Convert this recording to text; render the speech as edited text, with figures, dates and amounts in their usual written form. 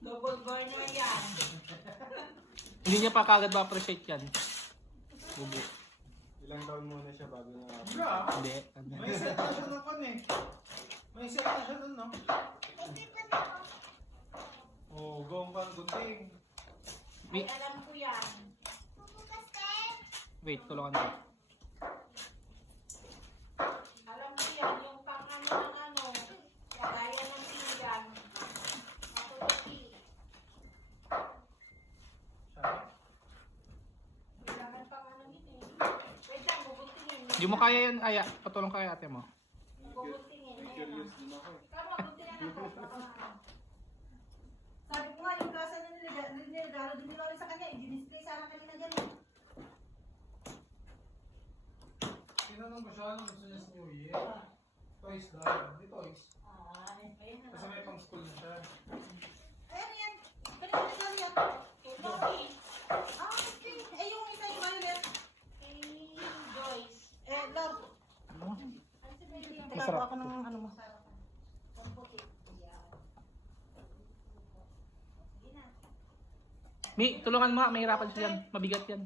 Double burner yan. Hindi niya pa kagad ma-appreciate yan. Bubo. Ilang taon muna siya bago na... Wala. Hindi. May set na siya ng pan eh. May set na siya dun, no? Oh, gawang pan, gunting. Ay, alam ko yan. Wait, tulungan ko. Alam ko yan, yung pang ano ng ano, kagaya ng pinggan. Matulog. Kailangan pang ano yun eh. Wait lang, bubuntingin. Hindi mo kaya yan, Aya. Patulong kay ate mo. Bubuntingin. May curious din ako. Ikaw mabuntingin ako. Sabi ko nga, yung kasa na niligalo din nila rin sa kanya, i-display sana kanina ganun. Tinanong ko siya, anong gusto niya sa New Year? Toys daw. Hindi toys. Ayun na. Kasi may pang school na siya. Ayan yan, kanina niligalo yan. Ito, Ah, okay. Eh, yung isa yung violet. kay Joyce. Love. Ano si Baby? Masarap. Ako ng ano mo. Ang puti. Yan. Sige na. Mi, tulungan mo. Mahirapan siya yan. Mabigat yan.